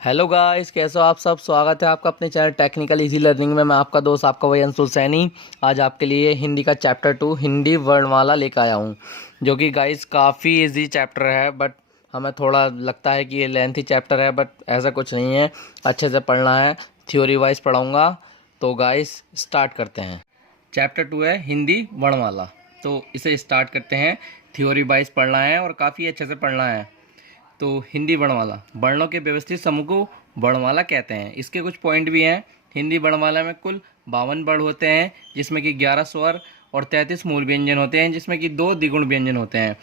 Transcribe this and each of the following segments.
Hello guys, कैसे हो आप सब। स्वागत है आपका अपने चैनल टेक्निकल इजी लर्निंग में। मैं आपका दोस्त आपका वही अंशुल सैनी आज आपके लिए हिंदी का चैप्टर 2 हिंदी वर्णमाला लेकर आया हूँ, जो कि गाइस काफ़ी इजी चैप्टर है। बट हमें थोड़ा लगता है कि ये लेंथी चैप्टर है, बट ऐसा कुछ नहीं है, अच्छे से पढ़ना है। थ्योरी वाइज पढ़ाऊँगा। तो गाइस स्टार्ट करते हैं। चैप्टर 2 है हिंदी वर्णमाला, तो इसे स्टार्ट करते हैं। थ्योरी वाइज पढ़ना है और काफ़ी अच्छे से पढ़ना है। तो हिंदी वर्णमाला, वर्णों के व्यवस्थित समूह को वर्णमाला कहते हैं। इसके कुछ पॉइंट भी हैं। हिंदी वर्णमाला में कुल 52 वर्ण होते हैं, जिसमें कि 11 स्वर और 33 मूल व्यंजन होते हैं, जिसमें कि 2 द्विगुण व्यंजन होते हैं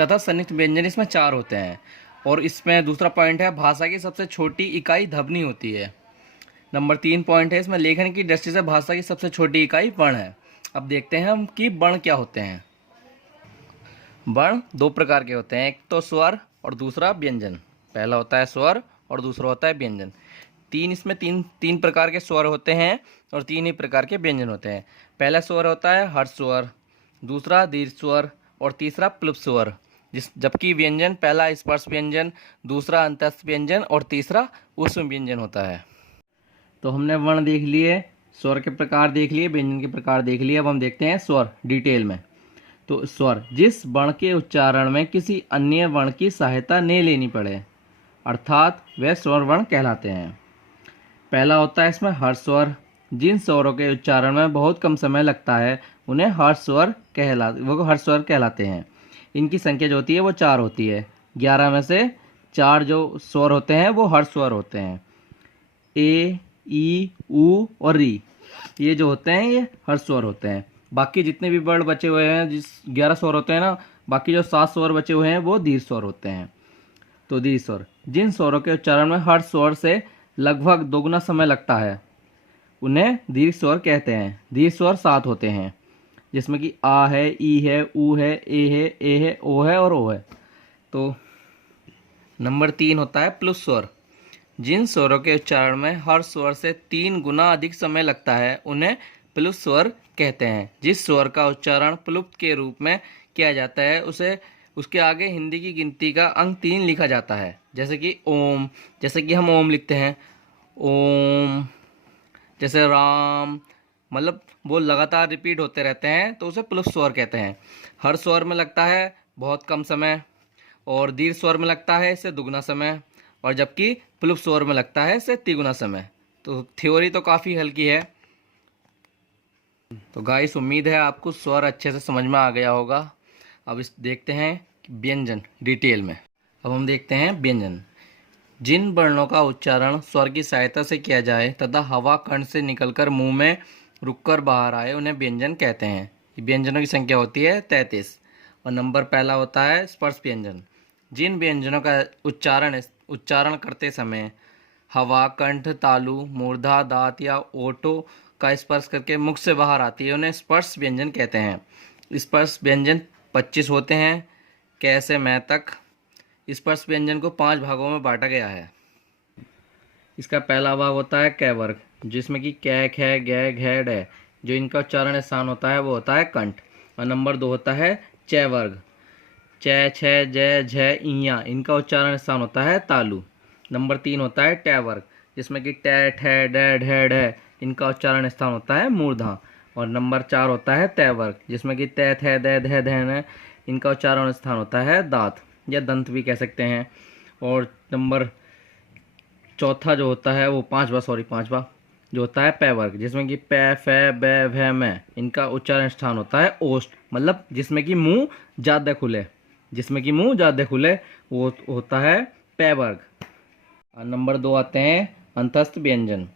तथा संयुक्त व्यंजन इसमें 4 होते हैं। और इसमें दूसरा पॉइंट है, भाषा की सबसे छोटी इकाई ध्वनि होती है। नंबर 3 पॉइंट है, इसमें लेखन की दृष्टि से भाषा की सबसे छोटी इकाई वर्ण है। अब देखते हैं हम कि वर्ण क्या होते हैं। वर्ण 2 प्रकार के होते हैं, एक तो स्वर और दूसरा व्यंजन। पहला होता है स्वर और दूसरा होता है व्यंजन। इसमें तीन प्रकार के स्वर होते हैं और 3 ही प्रकार के व्यंजन होते हैं। पहला स्वर होता है हर्ष स्वर, दूसरा दीर्घ स्वर और तीसरा प्लुप स्वर। जबकि व्यंजन, पहला स्पर्श व्यंजन, दूसरा अंतस्थ व्यंजन और तीसरा ऊष्म व्यंजन होता है। तो हमने वर्ण देख लिए, स्वर के प्रकार देख लिए, व्यंजन के प्रकार देख लिए। अब हम देखते हैं स्वर डिटेल में। तो स्वर, जिस वर्ण के उच्चारण में किसी अन्य वर्ण की सहायता नहीं लेनी पड़े, अर्थात वे स्वर वर्ण कहलाते हैं। पहला होता है इसमें हर्ष स्वर। जिन स्वरों के उच्चारण में बहुत कम समय लगता है उन्हें हर्ष स्वर कहलाते हैं। इनकी संख्या जो होती है वो 4 होती है। 11 में से 4 जो स्वर होते हैं वो हर्ष स्वर होते हैं। ए, ई, ऊ और री, ये जो होते हैं ये हर्ष स्वर होते हैं। बाकी जितने भी वर्ण बचे हुए हैं, जिस 11 स्वर होते हैं ना, बाकी जो 7 स्वर बचे हुए हैं वो दीर्घ स्वर होते हैं। तो दीर्घ स्वर, जिन स्वरों के उच्चारण में हर स्वर से लगभग दोगुना समय लगता है उन्हें दीर्घ स्वर कहते हैं। दीर्घ स्वर 7 होते हैं, जिसमें कि आ है, ई है, ऊ है, ए है, ओ है और ओ है। तो नंबर 3 होता है प्लुप स्वर। जिन स्वरों के उच्चारण में हर स्वर से 3 गुना अधिक समय लगता है उन्हें प्लुप स्वर कहते हैं। जिस स्वर का उच्चारण प्लुप्त के रूप में किया जाता है उसे उसके आगे हिंदी की गिनती का अंक 3 लिखा जाता है। जैसे कि ओम, जैसे कि हम ओम लिखते हैं, ओम। जैसे राम, मतलब वो लगातार रिपीट होते रहते हैं तो उसे प्लुप स्वर कहते हैं। हर स्वर में लगता है बहुत कम समय और दीर्घ स्वर में लगता है इससे दुगना समय, और जबकि प्लुप स्वर में लगता है इससे तिगुना समय। तो थ्योरी तो काफ़ी हल्की है। तो गाइस, उम्मीद है आपको स्वर अच्छे से समझ में आ गया होगा। अब इस देखते हैं व्यंजन डिटेल में। अब हम देखते हैं व्यंजन। जिन वर्णों का उच्चारण स्वर की सहायता से किया जाए तथा हवा कंठ से निकलकर मुंह में रुककर बाहर आए उन्हें व्यंजन कहते हैं। व्यंजनों की संख्या होती है 33 और नंबर पहला होता है स्पर्श व्यंजन। जिन व्यंजनों का उच्चारण करते समय हवा कंठ, तालु, मूर्धा, दांत या ओठों का स्पर्श करके मुख से बाहर आती है उन्हें स्पर्श व्यंजन कहते हैं। स्पर्श व्यंजन 25 होते हैं, क से मैं तक। स्पर्श व्यंजन को 5 भागों में बांटा गया है। इसका पहला भाग होता है क वर्ग, जिसमें कि कै, ख, ग, घ, ड, जो इनका उच्चारण स्थान होता है वो होता है कंठ। और नंबर 2 होता है च वर्ग, च, छ, ज, झ, इया, इनका उच्चारण स्थान होता है तालु। नंबर 3 होता है ट वर्ग, जिसमें कि ट, ठ, ड, ढ, ढ, इनका उच्चारण स्थान होता है मूर्धा। और नंबर 4 होता है त वर्ग, जिसमें कि त, थ, द, ध, ध, न, इनका उच्चारण स्थान होता है दांत या दंत भी कह सकते हैं। और नंबर चौथा जो होता है वो पांचवा जो होता है प वर्ग, जिसमें कि प, फ, ब, भ, म, इनका उच्चारण स्थान होता है ओष्ठ, मतलब जिसमें कि मुंह ज़्यादा खुले, वो होता है प वर्ग। नंबर 2 आते हैं अंतस्थ व्यंजन।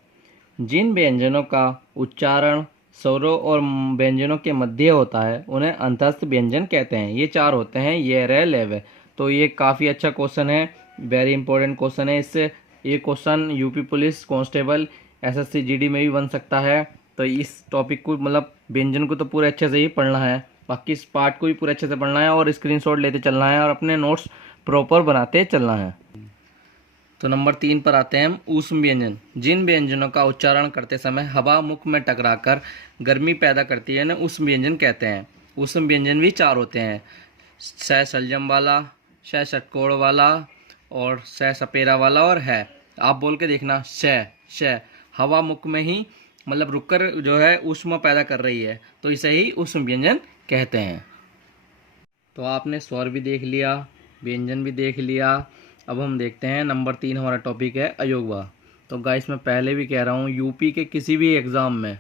जिन व्यंजनों का उच्चारण स्वरों और व्यंजनों के मध्य होता है उन्हें अंतस्थ व्यंजन कहते हैं। ये 4 होते हैं, ये, रे, ले, वे। तो ये काफ़ी अच्छा क्वेश्चन है, वेरी इंपॉर्टेंट क्वेश्चन है। इससे ये question UP police constable, SSC GD में भी बन सकता है। तो इस टॉपिक को, मतलब व्यंजन को तो पूरे अच्छे से ही पढ़ना है, बाकी इस पार्ट को भी पूरे अच्छे से पढ़ना है और स्क्रीनशॉट लेते चलना है और अपने नोट्स प्रॉपर बनाते चलना है। तो नंबर 3 पर आते हैं हम ऊष्म व्यंजन। जिन व्यंजनों का उच्चारण करते समय हवा मुख में टकराकर गर्मी पैदा करती है उन्हें ऊष्म व्यंजन कहते हैं। ऊष्म व्यंजन भी 4 होते हैं, श सलजम वाला, श षटकोण वाला और स सपेरा वाला और है। आप बोल के देखना श श, हवा मुख में ही मतलब रुककर जो है ऊष्मा पैदा कर रही है, तो इसे ही ऊष्म व्यंजन कहते हैं। तो आपने स्वर भी देख लिया, व्यंजन भी देख लिया। अब हम देखते हैं नंबर 3 हमारा टॉपिक है अयोगवा। तो गाइस मैं पहले भी कह रहा हूँ, यूपी के किसी भी एग्ज़ाम में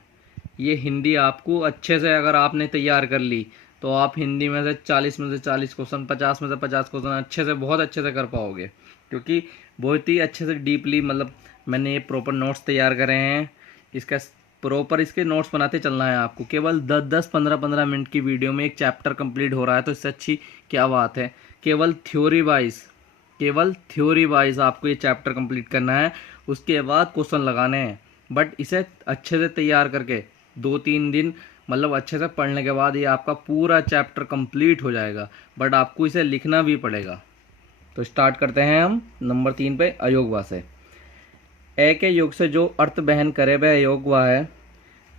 ये हिंदी आपको अच्छे से अगर आपने तैयार कर ली तो आप हिंदी में से 40 में से 40 क्वेश्चन, 50 में से 50 क्वेश्चन अच्छे से, बहुत अच्छे से कर पाओगे, क्योंकि बहुत ही अच्छे से डीपली मतलब मैंने ये प्रॉपर नोट्स तैयार करे हैं। इसका प्रॉपर इसके नोट्स बनाते चलना है आपको। केवल 10-10, 15-15 मिनट की वीडियो में एक चैप्टर कंप्लीट हो रहा है, तो इससे अच्छी क्या बात है। केवल थ्योरी वाइज आपको ये चैप्टर कंप्लीट करना है, उसके बाद क्वेश्चन लगाने हैं। बट इसे अच्छे से तैयार करके 2-3 दिन मतलब अच्छे से पढ़ने के बाद ये आपका पूरा चैप्टर कंप्लीट हो जाएगा, बट आपको इसे लिखना भी पड़ेगा। तो स्टार्ट करते हैं हम नंबर 3 पे अयोगवा से। ए के योग से जो अर्थ बहन करे वह अयोगवा है।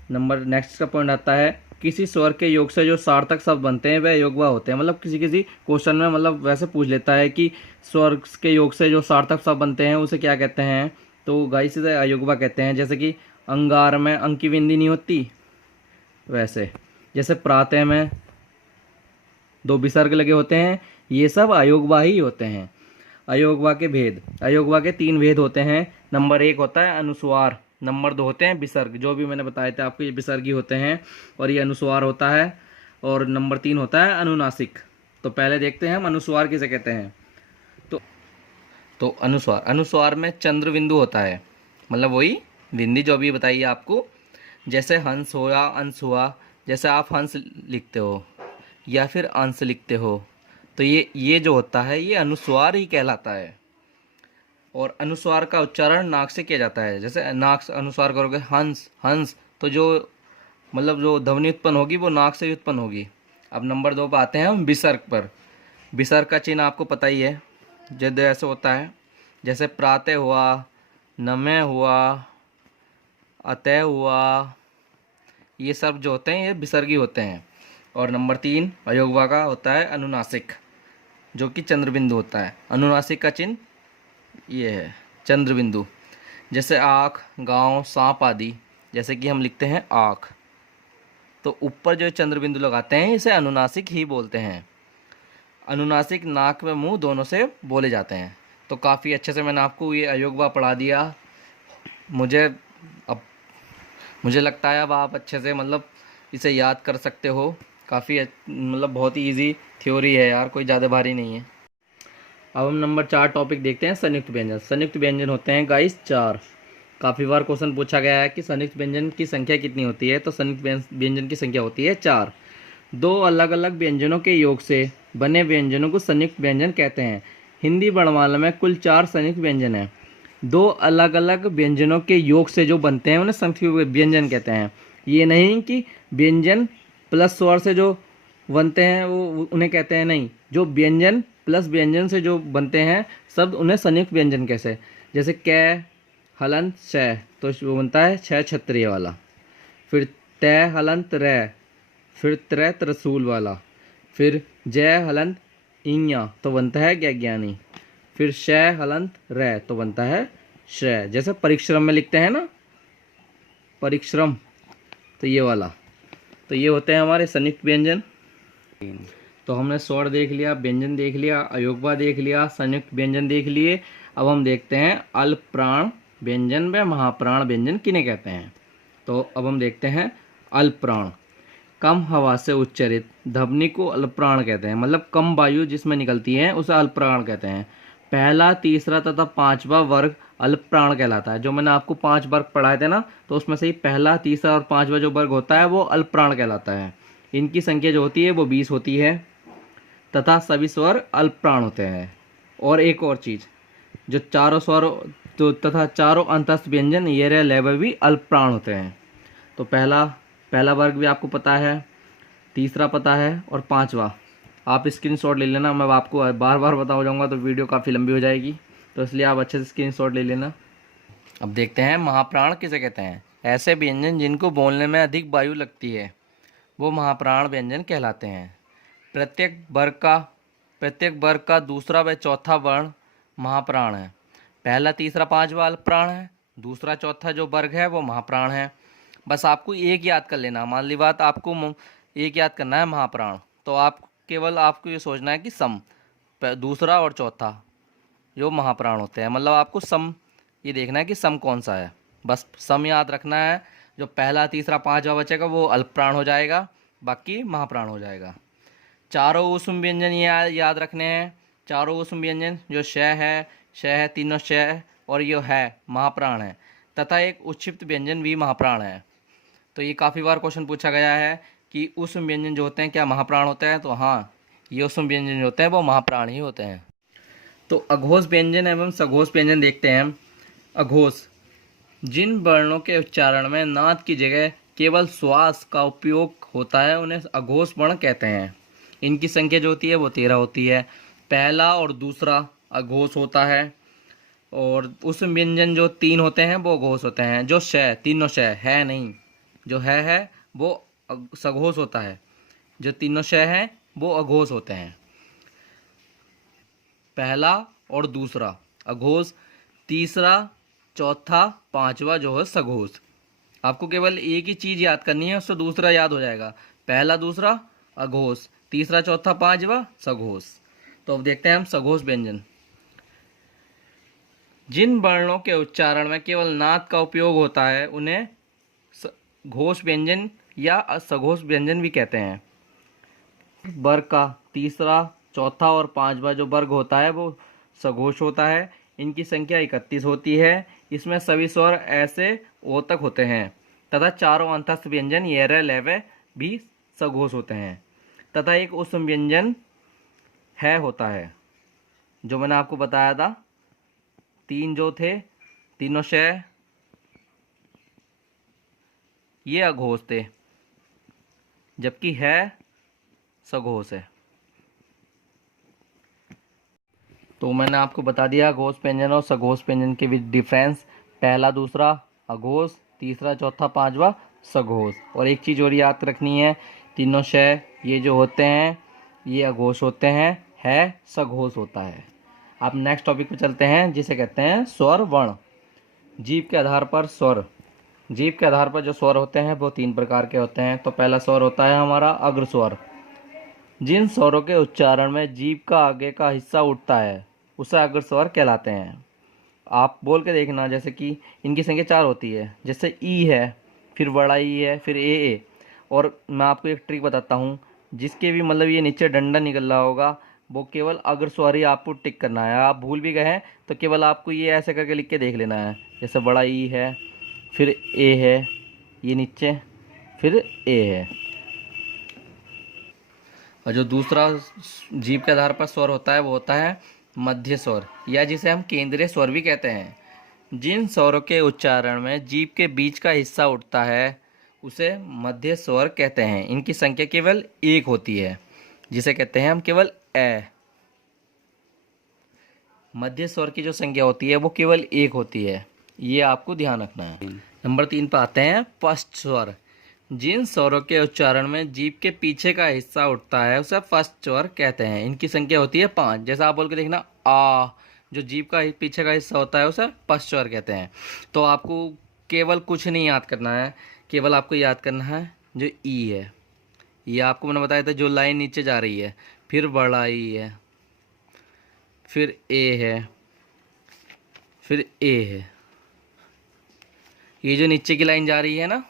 नंबर नेक्स्ट का पॉइंट आता है, किसी स्वर के योग से जो सार्थक शब्द बनते हैं वह अयोगवा होते हैं। मतलब किसी किसी क्वेश्चन में मतलब वैसे पूछ लेता है कि स्वर के योग से जो सार्थक शब्द बनते हैं उसे क्या कहते हैं, तो गाइस इसे अयोगवा कहते हैं। जैसे कि अंगार में अंक की बिंदी नहीं होती, वैसे जैसे प्रातः में 2 विसर्ग लगे होते हैं, ये सब अयोगवा ही होते हैं। अयोगवा के भेद, अयोगवा के 3 भेद होते हैं। नंबर 1 होता है अनुस्वार, नंबर 2 होते हैं विसर्ग, जो भी मैंने बताया था आपको, ये विसर्गी होते हैं और ये अनुस्वार होता है, और नंबर 3 होता है अनुनासिक। तो पहले देखते हैं हम अनुस्वार किसे कहते हैं। तो अनुस्वार में चंद्र बिंदु होता है, मतलब वही बिंदी जो अभी बताइए आपको। जैसे हंस हो या अंश हुआ, जैसे आप हंस लिखते हो या फिर अंश लिखते हो, तो ये जो होता है ये अनुस्वार ही कहलाता है। और अनुस्वार का उच्चारण नाक से किया जाता है। जैसे नाक से अनुस्वार करोगे हंस हंस, तो जो मतलब जो ध्वनि उत्पन्न होगी वो नाक से ही उत्पन्न होगी। अब नंबर 2 पर आते हैं हम विसर्ग पर। विसर्ग का चिन्ह आपको पता ही है, जैसे ऐसे होता है, जैसे प्रातः हुआ, नमः हुआ, अतः हुआ, ये सब जो होते हैं ये विसर्गी होते हैं। और नंबर 3 अयोगवा का होता है अनुनासिक, जो कि चंद्रबिंदु होता है। अनुनासिक का चिन्ह ये है चंद्रबिंदु। जैसे आँख, गाँव, सांप आदि, जैसे कि हम लिखते हैं आँख, तो ऊपर जो चंद्रबिंदु लगाते हैं इसे अनुनासिक ही बोलते हैं। अनुनासिक नाक व मुंह दोनों से बोले जाते हैं। तो काफ़ी अच्छे से मैंने आपको ये अयोगवा पढ़ा दिया। मुझे लगता है अब आप अच्छे से मतलब इसे याद कर सकते हो। काफ़ी मतलब बहुत ही इजी थ्योरी है यार, कोई ज़्यादा भारी नहीं है। अब हम नंबर 4 टॉपिक देखते हैं संयुक्त व्यंजन। संयुक्त व्यंजन होते हैं गाइस 4। काफ़ी बार क्वेश्चन पूछा गया है कि संयुक्त व्यंजन की संख्या कितनी होती है, तो संयुक्त व्यंजन की संख्या होती है 4। 2 अलग अलग व्यंजनों के योग से बने व्यंजनों को संयुक्त व्यंजन कहते हैं। हिंदी वर्णमाला में कुल 4 संयुक्त व्यंजन हैं। 2 अलग अलग व्यंजनों के योग से जो बनते हैं उन्हें संयुक्त व्यंजन कहते हैं। ये नहीं कि व्यंजन प्लस स्वर से जो बनते हैं वो उन्हें कहते हैं, नहीं, जो व्यंजन प्लस व्यंजन से जो बनते हैं शब्द उन्हें संयुक्त व्यंजन कैसे। जैसे कै हलंत श, तो वो बनता है 6 क्षत्रिय वाला। फिर तय हलंत रै, फिर त्रय त्रिशूल वाला। फिर जय हलंत इया, तो बनता है ज्ञानी। फिर शय हलंत रै, तो बनता है श्रेय। जैसे परिश्रम में लिखते हैं ना, परिश्रम, तो ये वाला। तो ये होते हैं हमारे संयुक्त व्यंजन। तो हमने स्वर देख लिया, व्यंजन देख लिया, अयोगवा देख लिया, संयुक्त व्यंजन देख लिए। अब हम देखते हैं अल्प प्राण व्यंजन व महाप्राण व्यंजन किन्हें कहते हैं। तो अब हम देखते हैं अल्प प्राण। कम हवा से उच्चरित ध्वनि को अल्प प्राण कहते हैं, मतलब कम वायु जिसमें निकलती है उसे अल्प प्राण कहते हैं। पहला, तीसरा तथा 5वां वर्ग अल्प प्राण कहलाता है। जो मैंने आपको 5 वर्ग पढ़ाए थे ना, तो उसमें से ही पहला, तीसरा और 5वां जो वर्ग होता है वो अल्प प्राण कहलाता है। इनकी संख्या जो होती है वो 20 होती है तथा सभी स्वर अल्प प्राण होते हैं। और एक और चीज़, जो चारों स्वर तो तथा चारों अंतस्थ व्यंजन ये रहे लेवल भी अल्प प्राण होते हैं। तो पहला वर्ग भी आपको पता है, तीसरा पता है, और 5वां आप स्क्रीनशॉट ले लेना। मैं आपको बार बार बताऊँ जाऊँगा तो वीडियो काफ़ी लंबी हो जाएगी, तो इसलिए आप अच्छे से स्क्रीनशॉट ले लेना। अब देखते हैं महाप्राण किसे कहते हैं। ऐसे व्यंजन जिनको बोलने में अधिक वायु लगती है वो महाप्राण व्यंजन कहलाते हैं। प्रत्येक वर्ग का दूसरा व चौथा वर्ण महाप्राण है। पहला तीसरा पांचवा अल्प प्राण है, दूसरा चौथा जो वर्ग है वो महाप्राण है। बस आपको एक याद कर लेना, मान ली बात, आपको एक याद करना है महाप्राण। तो आप केवल आपको ये सोचना है कि सम दूसरा और चौथा जो महाप्राण होते हैं, मतलब आपको सम ये देखना है कि सम कौन सा है। बस सम याद रखना है, जो पहला तीसरा पांचवा बचेगा वो अल्प प्राण हो जाएगा, बाकी महाप्राण हो जाएगा। चारों ऊष्म व्यंजन ये याद रखने हैं। चारों ऊष्म व्यंजन जो श है, तीनों श और ये है महाप्राण है, तथा एक उच्छिप्त व्यंजन भी महाप्राण है। तो ये काफ़ी बार क्वेश्चन पूछा गया है कि ऊष्म व्यंजन जो होते हैं क्या महाप्राण होते हैं, तो हाँ, ये ऊष्म व्यंजन जो होते हैं वो महाप्राण ही होते हैं। तो अघोष व्यंजन एवं सघोष व्यंजन देखते हैं हम। अघोष, जिन वर्णों के उच्चारण में नाद की जगह केवल श्वास का उपयोग होता है उन्हें अघोष वर्ण कहते हैं। इनकी संख्या जो होती है वो 13 होती है। पहला और दूसरा अघोष होता है, और उस व्यंजन जो 3 होते हैं वो अघोष होते हैं। जो श, तीनों श है नहीं, जो है वो सघोष होता है। जो तीनों श हैं वो अघोष होते हैं। पहला और दूसरा अघोष, तीसरा चौथा पांचवा जो है सघोष। आपको केवल एक ही चीज़ याद करनी है, उससे दूसरा याद हो जाएगा। पहला दूसरा अघोष, तीसरा चौथा पांचवा सघोष। तो अब देखते हैं हम सघोष व्यंजन। जिन वर्णों के उच्चारण में केवल नाद का उपयोग होता है उन्हें घोष व्यंजन या सघोष व्यंजन भी कहते हैं। वर्ग का तीसरा चौथा और पांचवा जो वर्ग होता है वो सघोष होता है। इनकी संख्या 31 होती है। इसमें सभी स्वर ऐसे ओ तक होते हैं, तथा चारों अंतस्थ व्यंजन ये लेवे भी सघोष होते हैं, तथा एक ऊष्म व्यंजन है होता है, जो मैंने आपको बताया था। 3 जो थे, तीनों श ये अघोष थे, जबकि है सघोष है। तो मैंने आपको बता दिया घोष व्यंजन और सघोष व्यंजन के बीच डिफरेंस। पहला दूसरा अघोष, तीसरा चौथा पांचवा सघोष। और एक चीज़ और याद रखनी है, तीनों श ये जो होते हैं ये अघोष होते हैं, है सघोष होता है। अब नेक्स्ट टॉपिक पे चलते हैं, जिसे कहते हैं स्वर वर्ण। जीभ के आधार पर स्वर। जीभ के आधार पर जो स्वर होते हैं वो 3 प्रकार के होते हैं। तो पहला स्वर होता है हमारा अग्र स्वर। जिन स्वरों के उच्चारण में जीभ का आगे का हिस्सा उठता है उसे अग्र स्वर कहलाते हैं। आप बोल के देखना, जैसे कि इनकी संख्या 4 होती है। जैसे ई है, फिर बड़ा ई है, फिर ए। और मैं आपको एक ट्रिक बताता हूँ, जिसके भी मतलब ये नीचे डंडा निकल रहा होगा वो केवल अग्र स्वर ही आपको टिक करना है। आप भूल भी गए हैं तो केवल आपको ये ऐसे करके लिख के देख लेना है। जैसे बड़ा ई है, फिर ए है, ये नीचे, फिर ए है। और जो दूसरा जीभ के आधार पर स्वर होता है वो होता है मध्य स्वर, या जिसे हम केंद्रीय स्वर भी कहते हैं। जिन स्वरों के उच्चारण में जीभ के बीच का हिस्सा उठता है उसे मध्य स्वर कहते हैं। इनकी संख्या केवल 1 होती है, जिसे कहते हैं हम केवल ए। मध्य स्वर की जो संख्या होती है वो केवल 1 होती है, ये आपको ध्यान रखना है। नंबर 3 पर आते हैं फर्स्ट स्वर। जिन स्वरों के उच्चारण में जीभ के पीछे का हिस्सा उठता है उसे फर्स्ट स्वर कहते हैं। इनकी संख्या होती है 5। जैसा आप बोल के देखना, आ, जो जीभ का पीछे का हिस्सा होता है उसे फर्स्ट स्वर कहते हैं। तो आपको केवल कुछ नहीं याद करना है, केवल आपको याद करना है जो ई है। ये आपको मैंने बताया था, जो लाइन नीचे जा रही है, फिर बड़ा ई है, फिर ए है, फिर ए है। ये जो नीचे की लाइन जा रही है ना,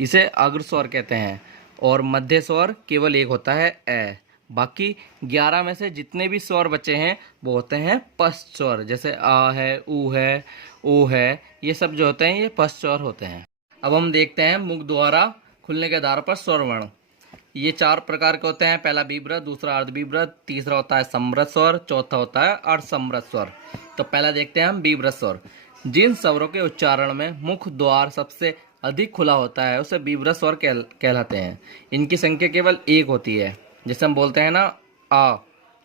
इसे अग्र स्वर कहते हैं। और मध्य स्वर केवल 1 होता है ए। बाकी 11 में से जितने भी स्वर बचे हैं वो होते हैं पश्च स्वर। जैसे आ है, ऊ है, ओ है, ये सब जो होते हैं ये पश्च स्वर होते हैं। अब हम देखते हैं मुख द्वारा खुलने के आधार पर स्वर वर्ण। ये 4 प्रकार के होते हैं। पहला बीभ्रत, दूसरा अर्धबीभ्रत, तीसरा होता है समृत स्वर, चौथा होता है अर्धसमृत स्वर। तो पहला देखते हैं हम बीभ्रत स्वर। जिन स्वरों के उच्चारण में मुख द्वार सबसे अधिक खुला होता है उसे बीभ्रत स्वर कहलाते हैं। इनकी संख्या केवल 1 होती है। जैसे हम बोलते हैं ना आ,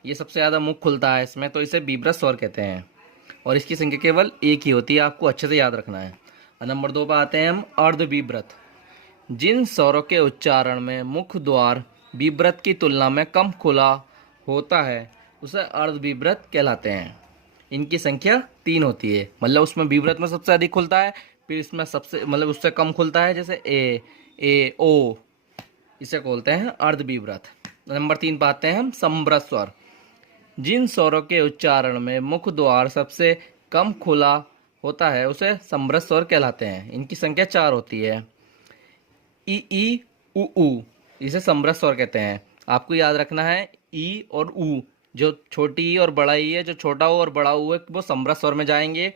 ये सबसे ज़्यादा मुख खुलता है इसमें, तो इसे बीभ्रत स्वर कहते हैं। और इसकी संख्या केवल 1 ही होती है, आपको अच्छे से याद रखना है। नंबर 2 पर आते हैं हम अर्धबीभ्रत। जिन स्वरों के उच्चारण में मुख द्वार बीभ्रत की तुलना में कम खुला होता है उसे अर्धबीभ्रत कहलाते हैं। इनकी संख्या 3 होती है। मतलब उसमें बीव्रत में सबसे अधिक खुलता है, फिर इसमें सबसे मतलब उससे कम खुलता है, जैसे ए ओ, इसे बोलते हैं अर्धबीव्रत। नंबर 3 पाते हैं हम समृत स्वर। जिन स्वरों के उच्चारण में मुख द्वार सबसे कम खुला होता है उसे समृत स्वर कहलाते हैं। इनकी संख्या 4 होती है। ई उ, इसे समृत स्वर कहते हैं। आपको याद रखना है ई और उ, जो छोटी ई और बड़ा ई है, जो छोटा ओ और बड़ा ऊ है वो समृत स्वर में जाएंगे।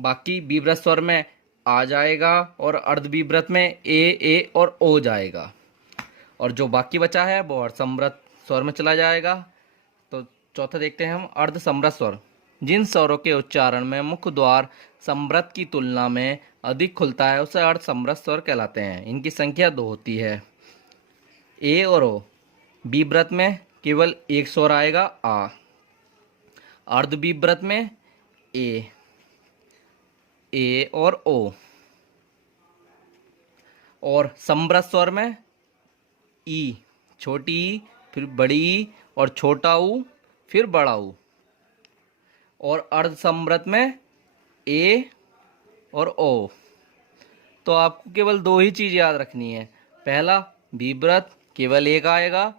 बाकी बीव्रत स्वर में आ जाएगा और अर्धबीव्रत में ए और ओ जाएगा, और जो बाकी बचा है वो अर्धसमृत स्वर में चला जाएगा। तो चौथा देखते हैं हम, अर्धसमृत स्वर। जिन स्वरों के उच्चारण में मुख द्वार समृत की तुलना में अधिक खुलता है उसे अर्धसमृत स्वर कहलाते हैं। इनकी संख्या 2 होती है। ए और ओ, बीव्रत में केवल एक स्वर आएगा आ, अर्धबीव्रत में ए और ओ, और समृत स्वर में ई, छोटी ई, फिर बड़ी ई और छोटा ऊ, फिर बड़ा ऊ, और अर्धसमृत में ए और ओ। तो आपको केवल 2 ही चीज़ याद रखनी है। पहला, बीव्रत केवल एक आएगा,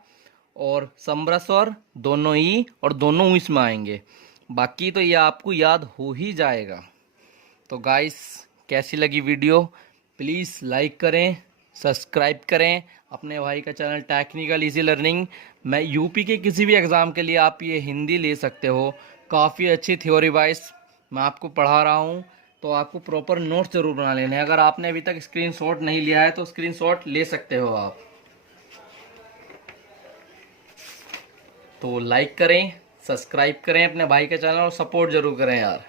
और समृत स्वर दोनों ई और दोनों ऊ इसमें आएंगे। बाकी तो ये आपको याद हो ही जाएगा। तो गाइस, कैसी लगी वीडियो? प्लीज़ लाइक करें, सब्सक्राइब करें अपने भाई का चैनल टेक्निकल इजी लर्निंग। मैं यूपी के किसी भी एग्ज़ाम के लिए आप ये हिंदी ले सकते हो। काफ़ी अच्छी थ्योरी वाइज मैं आपको पढ़ा रहा हूँ, तो आपको प्रॉपर नोट्स ज़रूर बना लेने हैं। अगर आपने अभी तक स्क्रीनशॉट नहीं लिया है तो स्क्रीनशॉट ले सकते हो आप। तो लाइक करें, सब्सक्राइब करें अपने भाई का चैनल और सपोर्ट ज़रूर करें यार।